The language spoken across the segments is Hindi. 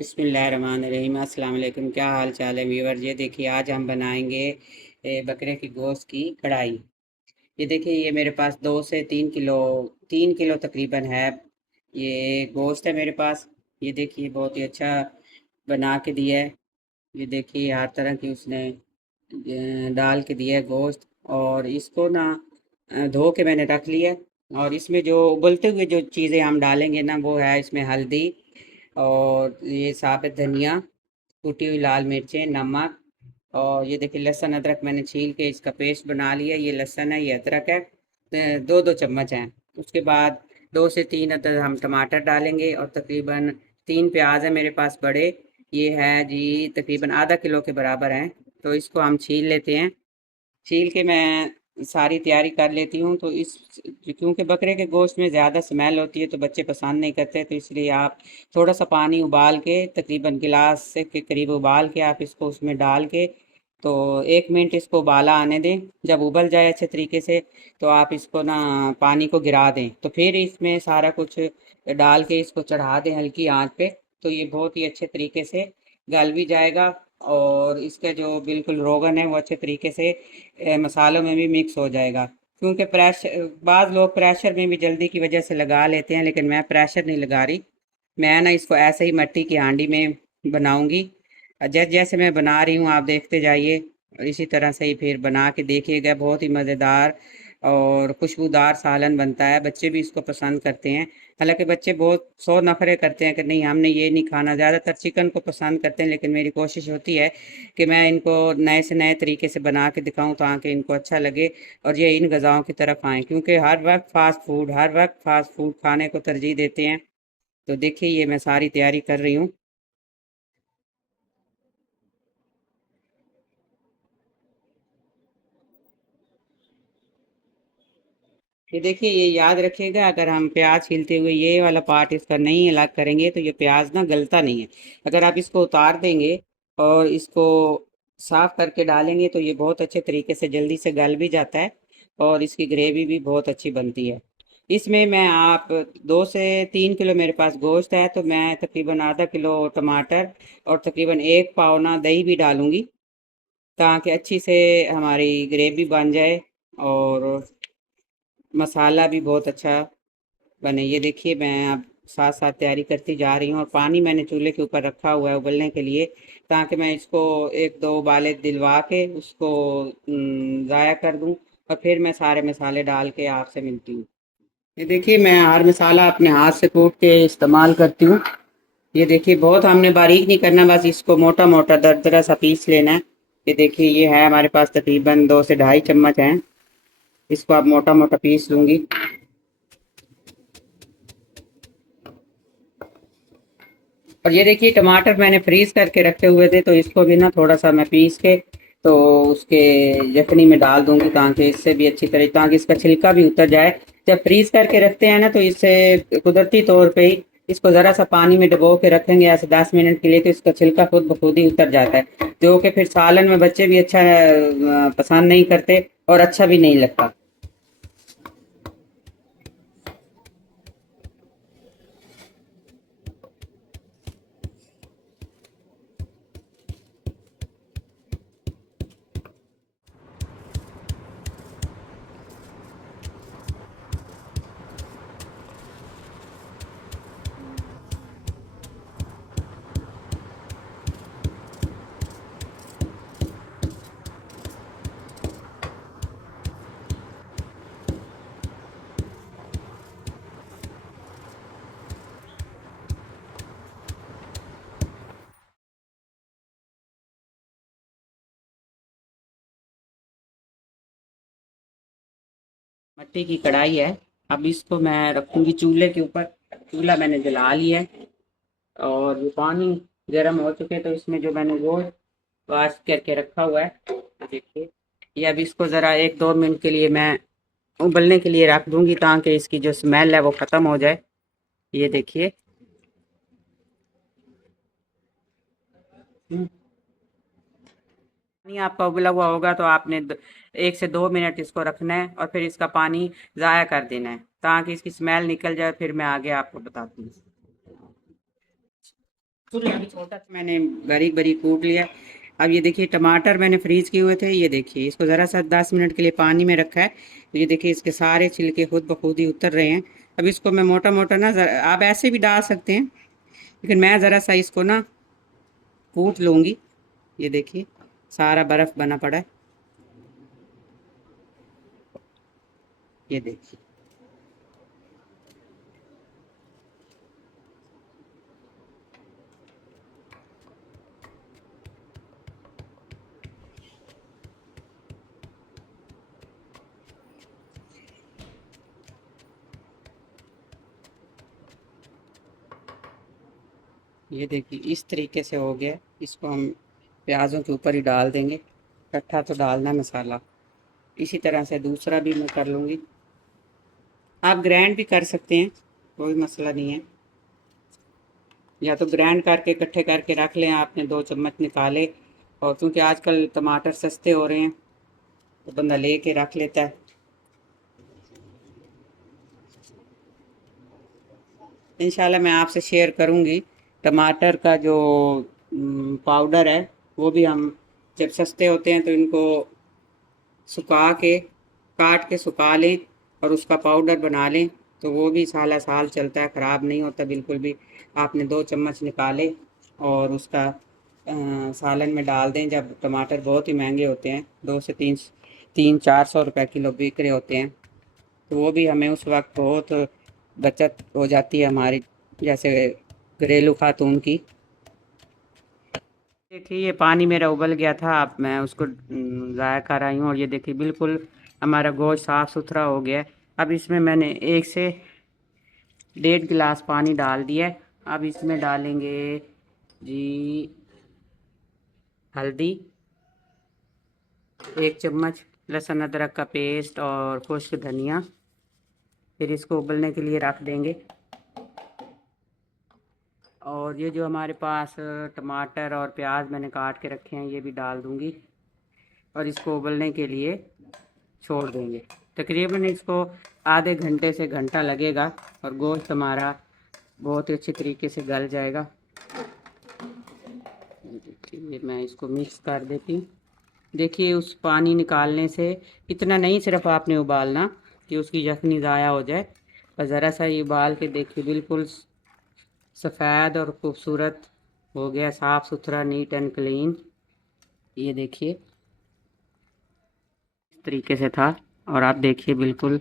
बिस्मिल्लाहिर्रहमानिर्रहीम। अस्सलाम वालेकुम। क्या हाल चाल है व्यूवर? ये देखिए, आज हम बनाएंगे बकरे की गोश्त की कढ़ाई। ये देखिए, ये मेरे पास 2 से 3 किलो 3 किलो तकरीबन है। ये गोश्त है मेरे पास। ये देखिए, बहुत ही अच्छा बना के दिया है। ये देखिए, हर तरह की उसने डाल के दिया है गोश्त। और इसको ना धो के मैंने रख लिया। और इसमें जो उबलते हुए जो चीज़ें हम डालेंगे ना, वो है इसमें हल्दी, और ये साबित धनिया, कुटी हुई लाल मिर्चें, नमक। और ये देखिए, लहसुन अदरक मैंने छील के इसका पेस्ट बना लिया। ये लहसुन है, ये अदरक है, दो दो चम्मच हैं। उसके बाद 2 से 3 अदद हम टमाटर डालेंगे, और तकरीबन 3 प्याज है मेरे पास बड़े। ये है जी, तकरीबन आधा किलो के बराबर हैं। तो इसको हम छील लेते हैं। छील के मैं सारी तैयारी कर लेती हूँ। तो इस क्योंकि बकरे के गोश्त में ज़्यादा स्मेल होती है तो बच्चे पसंद नहीं करते, तो इसलिए आप थोड़ा सा पानी उबाल के, तकरीबन गिलास से के करीब उबाल के, आप इसको उसमें डाल के तो 1 मिनट इसको उबाला आने दें। जब उबल जाए अच्छे तरीके से, तो आप इसको ना पानी को गिरा दें। तो फिर इसमें सारा कुछ डाल के इसको चढ़ा दें हल्की आंच पे। तो ये बहुत ही अच्छे तरीके से गल भी जाएगा। और इसका जो बिल्कुल रोगन है वो अच्छे तरीके से मसालों में भी मिक्स हो जाएगा। क्योंकि प्रेशर, बाज़ लोग प्रेशर में भी जल्दी की वजह से लगा लेते हैं, लेकिन मैं प्रेशर नहीं लगा रही। मैं ना इसको ऐसे ही मिट्टी की हांडी में बनाऊंगी। जैसे जैसे मैं बना रही हूँ आप देखते जाइए, और इसी तरह से ही फिर बना के देखिएगा। बहुत ही मज़ेदार और खुशबूदार सालन बनता है। बच्चे भी इसको पसंद करते हैं। हालांकि बच्चे बहुत सौ नखरे करते हैं कि नहीं, हमने ये नहीं खाना। ज़्यादातर चिकन को पसंद करते हैं, लेकिन मेरी कोशिश होती है कि मैं इनको नए से नए तरीके से बना के दिखाऊं ताकि इनको अच्छा लगे और ये इन गज़ाओं की तरफ आएँ। क्योंकि हर वक्त फास्ट फूड खाने को तरजीह देते हैं। तो देखिए, ये मैं सारी तैयारी कर रही हूँ। ये देखिए, ये याद रखिएगा, अगर हम प्याज छीलते हुए ये वाला पार्ट इसका नहीं अलग करेंगे तो ये प्याज ना गलता नहीं है। अगर आप इसको उतार देंगे और इसको साफ करके डालेंगे तो ये बहुत अच्छे तरीके से जल्दी से गल भी जाता है, और इसकी ग्रेवी भी बहुत अच्छी बनती है। इसमें मैं आप 2 से 3 किलो मेरे पास गोश्त है, तो मैं तकरीबन आधा किलो टमाटर और तकरीबन 1 पाव ना दही भी डालूंगी, ताकि अच्छी से हमारी ग्रेवी बन जाए और मसाला भी बहुत अच्छा बने। ये देखिए, मैं अब साथ साथ तैयारी करती जा रही हूँ। और पानी मैंने चूल्हे के ऊपर रखा हुआ है उबलने के लिए, ताकि मैं इसको एक दो उबाले दिलवा के उसको ज़ाया कर दूँ। और फिर मैं सारे मसाले डाल के आपसे मिलती हूँ। ये देखिए, मैं हर मसाला अपने हाथ से कूट के इस्तेमाल करती हूँ। ये देखिए, बहुत हमने बारीक नहीं करना, बस इसको मोटा मोटा दरदरा सा पीस लेना है। ये देखिए, ये है हमारे पास तकरीबन 2 से ढाई चम्मच हैं। इसको आप मोटा मोटा पीस लूँगी। और ये देखिए, टमाटर मैंने फ्रीज करके रखे हुए थे, तो इसको भी ना थोड़ा सा मैं पीस के तो उसके यखनी में डाल दूंगी, ताकि इससे भी अच्छी तरह, ताकि इसका छिलका भी उतर जाए। जब फ्रीज करके रखते हैं ना, तो इससे कुदरती तौर पे ही इसको ज़रा सा पानी में डुबो के रखेंगे ऐसे 10 मिनट के लिए, तो इसका छिलका खुद ब खुद ही उतर जाता है, जो कि फिर सालन में बच्चे भी अच्छा पसंद नहीं करते और अच्छा भी नहीं लगता। मिट्टी की कढ़ाई है। अब इसको मैं रखूंगी चूल्हे के ऊपर। चूल्हा मैंने जला लिया है, और ये पानी गर्म हो चुके, तो इसमें जो मैंने गोश्त वाश करके रखा हुआ है, तो देखिए, ये अब इसको ज़रा 1-2 मिनट के लिए मैं उबलने के लिए रख दूंगी, ताकि इसकी जो स्मेल है वो ख़त्म हो जाए। ये देखिए। पानी आपका उबला हुआ होगा, तो आपने 1 से 2 मिनट इसको रखना है, और फिर इसका पानी ज़ाया कर देना है, ताकि इसकी स्मेल निकल जाए। फिर मैं आगे आपको बताती हूँ। फुल अभी छोटा था, मैंने बारीक बारीक कूट लिया। अब ये देखिए टमाटर मैंने फ्रीज किए हुए थे, ये देखिए इसको ज़रा सा 10 मिनट के लिए पानी में रखा है, तो ये देखिए इसके सारे छिलके खुद ब खुद ही उतर रहे हैं। अब इसको मैं मोटा मोटा ना आप ऐसे भी डाल सकते हैं, लेकिन मैं ज़रा सा इसको ना कूट लूँगी। ये देखिए सारा बर्फ़ बना पड़ा है, ये देखिए। ये देखिए इस तरीके से हो गया। इसको हम प्याज़ों के ऊपर ही डाल देंगे, इकट्ठा तो डालना मसाला। इसी तरह से दूसरा भी मैं कर लूँगी। आप ग्राइंड भी कर सकते हैं, कोई मसला नहीं है, या तो ग्राइंड करके इकट्ठे करके रख लें, आपने 2 चम्मच निकाले। और क्योंकि आजकल टमाटर सस्ते हो रहे हैं तो बंदा ले के रख लेता है। इंशाल्लाह मैं आपसे शेयर करूंगी टमाटर का जो पाउडर है, वो भी हम जब सस्ते होते हैं तो इनको सुखा के काट के सुखा लें और उसका पाउडर बना लें, तो वो भी साला साल चलता है, ख़राब नहीं होता बिल्कुल भी। आपने 2 चम्मच निकाले और उसका सालन में डाल दें। जब टमाटर बहुत ही महंगे होते हैं, 200 से 300 400 रुपए किलो बिक रहे होते हैं, तो वो भी हमें उस वक्त बहुत बचत हो जाती है हमारी, जैसे घरेलू खातून की। देखिए ये पानी मेरा उबल गया था, अब मैं उसको ज़ाया कर रही हूँ, और ये देखिए बिल्कुल हमारा गोश्त साफ़ सुथरा हो गया है। अब इसमें मैंने 1 से 1.5 गिलास पानी डाल दिया है। अब इसमें डालेंगे जी हल्दी, 1 चम्मच लहसुन अदरक का पेस्ट और खुश्क धनिया। फिर इसको उबलने के लिए रख देंगे। और ये जो हमारे पास टमाटर और प्याज मैंने काट के रखे हैं, ये भी डाल दूंगी और इसको उबलने के लिए छोड़ देंगे। तकरीबन इसको आधे घंटे से घंटा लगेगा और गोश्त हमारा बहुत ही अच्छी तरीके से गल जाएगा। देखिए मैं इसको मिक्स कर देती हूँ। देखिए उस पानी निकालने से इतना नहीं, सिर्फ आपने उबालना कि उसकी यखनी ज़ाया हो जाए, और ज़रा सा ये उबाल के देखिए बिल्कुल सफ़ेद और खूबसूरत हो गया, साफ़ सुथरा, नीट एंड क्लीन। ये देखिए इस तरीके से था, और आप देखिए बिल्कुल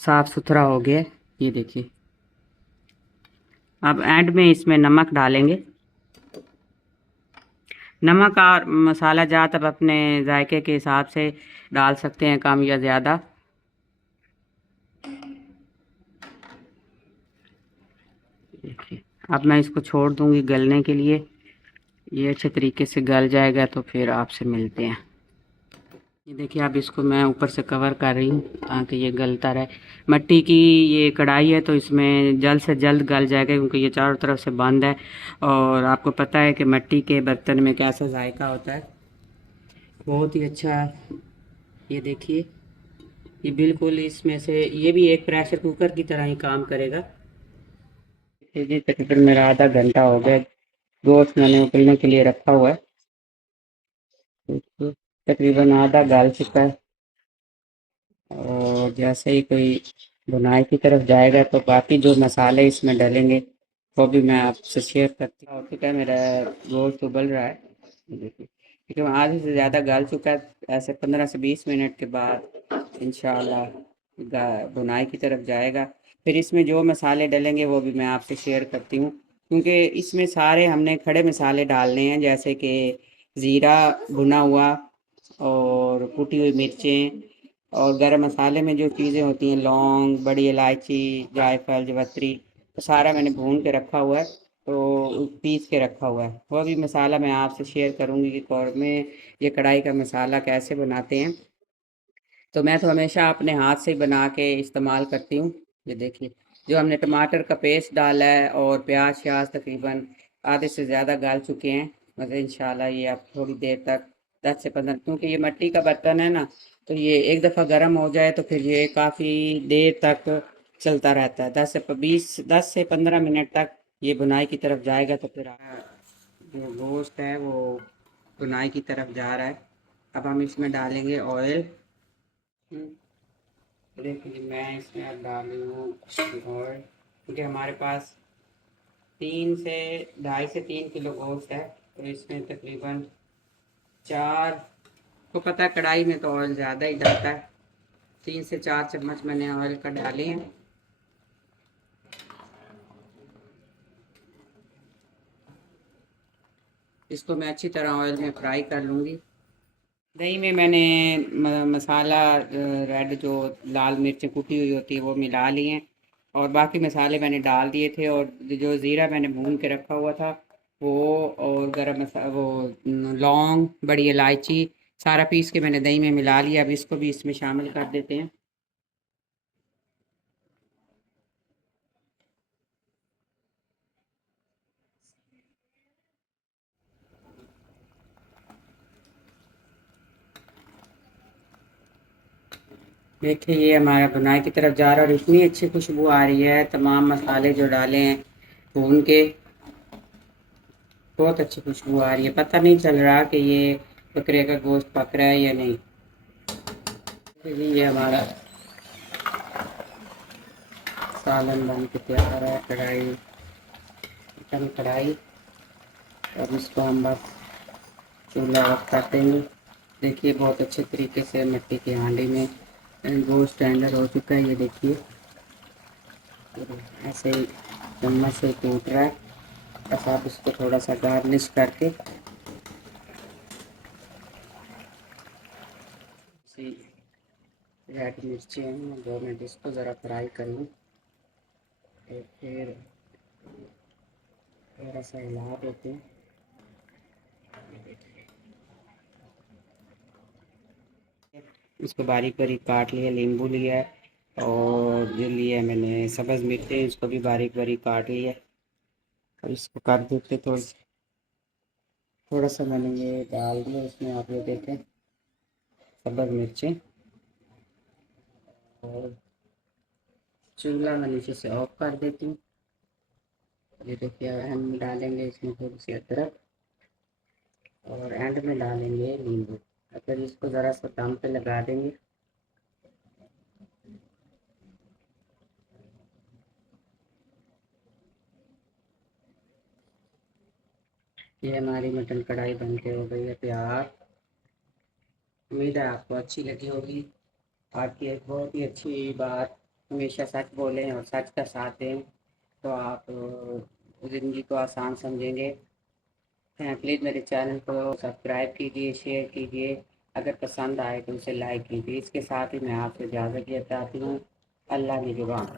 साफ़ सुथरा हो गया। ये देखिए अब एंड में इसमें नमक डालेंगे। नमक और मसाला जात अब अपने जायके के हिसाब से डाल सकते हैं, कम या ज़्यादा। देखिए अब मैं इसको छोड़ दूंगी गलने के लिए। ये अच्छे तरीके से गल जाएगा तो फिर आपसे मिलते हैं। ये देखिए अब इसको मैं ऊपर से कवर कर रही हूँ ताकि ये गलता रहे। मिट्टी की ये कढ़ाई है तो इसमें जल्द से जल्द गल जाएगा, क्योंकि ये चारों तरफ से बंद है, और आपको पता है कि मिट्टी के बर्तन में कैसा जायका होता है, बहुत ही अच्छा है। ये देखिए ये बिल्कुल इसमें से ये भी एक प्रेशर कुकर की तरह ही काम करेगा। जी तकरीबन मेरा आधा घंटा हो गया, गोश्त मैंने उबलने के लिए रखा हुआ है। देखिए तकरीबन आधा गल चुका है, और जैसे ही कोई बुनाई की तरफ जाएगा तो बाकी जो मसाले इसमें डलेंगे वो भी मैं आपसे शेयर करती हूँ। ठीक है, मेरा गोश्त उबल रहा है, ये देखिए क्योंकि आधे से ज़्यादा गल चुका है। ऐसे 15 से 20 मिनट के बाद इंशाल्लाह बुनाई की तरफ जाएगा। फिर इसमें जो मसाले डलेंगे वो भी मैं आपसे शेयर करती हूँ, क्योंकि इसमें सारे हमने खड़े मसाले डालने हैं, जैसे कि ज़ीरा भुना हुआ और कुटी हुई मिर्चें, और गरम मसाले में जो चीज़ें होती हैं लौंग, बड़ी इलायची, जायफल, जवित्री, तो सारा मैंने भून के रखा हुआ है, तो पीस के रखा हुआ है। वो भी मसाला मैं आपसे शेयर करूँगी कि कौरमे ये कढ़ाई का मसाला कैसे बनाते हैं। तो मैं तो हमेशा अपने हाथ से ही बना के इस्तेमाल करती हूँ। ये देखिए जो हमने टमाटर का पेस्ट डाला है और प्याज श्याज तकरीबन आधे से ज़्यादा गाल चुके हैं, मतलब इंशाल्लाह ये अब थोड़ी देर तक 10 से 15, क्योंकि ये मिट्टी का बर्तन है ना, तो ये एक दफ़ा गर्म हो जाए तो फिर ये काफ़ी देर तक चलता रहता है। 10 से 15 मिनट तक ये बुनाई की तरफ जाएगा तो फिर जो गोश्त है वो भुनाई की तरफ जा रहा है। अब हम इसमें डालेंगे ऑयल। देखिए मैं इसमें अब डाली हूँ ऑयल, क्योंकि हमारे पास 2.5 से 3 किलो गोश्त है, तो इसमें तकरीबन 4, को पता है कढ़ाई में तो ऑयल ज़्यादा ही डलता है। 3 से 4 चम्मच मैंने ऑयल का डाले हैं। इसको मैं अच्छी तरह ऑयल में फ्राई कर लूँगी। दही में मैंने मसाला रेड जो लाल मिर्च कुटी हुई होती है वो मिला ली हैं, और बाकी मसाले मैंने डाल दिए थे, और जो ज़ीरा मैंने भून के रखा हुआ था वो, और गरम मसाला वो लौंग बड़ी इलायची सारा पीस के मैंने दही में मिला लिया। अब इसको भी इसमें शामिल कर देते हैं। देखिए ये हमारा बुनाई की तरफ जा रहा है, और इतनी अच्छी खुशबू आ रही है। तमाम मसाले जो डाले हैं भून के, बहुत अच्छी खुशबू आ रही है। पता नहीं चल रहा कि ये बकरे का गोश्त पक रहा है या नहीं। ये हमारा सालन बन के तैयार है। कढ़ाई, चिकन कढ़ाई। अब इसको हम बस चूल्हा ऑफ कर देंगे। देखिए बहुत अच्छे तरीके से मिट्टी की हांडी में गोश्त टेंडर हो चुका है। ये देखिए ऐसे ही चम्मच से टूट रहा है। बस आप इसको थोड़ा सा गार्निश करके इसी रेड मिर्ची हैं 2 मिनट इसको ज़रा फ्राई कर लूँ, तो फिर थोड़ा सा हिला देते हैं। इसको बारीक बारीक काट लिया, नींबू लिया है, और जो लिया है मैंने सब्ज़ मिर्ची, इसको भी बारीक बारीक काट लिया है। और इसको कर देते थोड़ा सा मैंने ये डाल दिया इसमें, आप ये देखें सब्ज़ मिर्ची। और चूल्हा मैं नीचे से ऑफ कर देती हूँ। ये देखिए हम डालेंगे इसमें थोड़ी सी अदरक, और एंड में डालेंगे नींबू। अगर इसको ज़रा सा दम पे लगा देंगे। ये हमारी मटन कढ़ाई बन के हो गई है तैयार। उम्मीद है आपको अच्छी लगी होगी। आपकी एक बहुत ही अच्छी बात, हमेशा सच बोलें और सच का साथ दें, तो आप ज़िंदगी को आसान समझेंगे। प्लीज़ मेरे चैनल को सब्सक्राइब कीजिए, शेयर कीजिए। अगर पसंद आए तो उसे लाइक कीजिए। इसके साथ ही मैं आपसे इजाज़त लेता हूँ। अल्लाह निगहबान।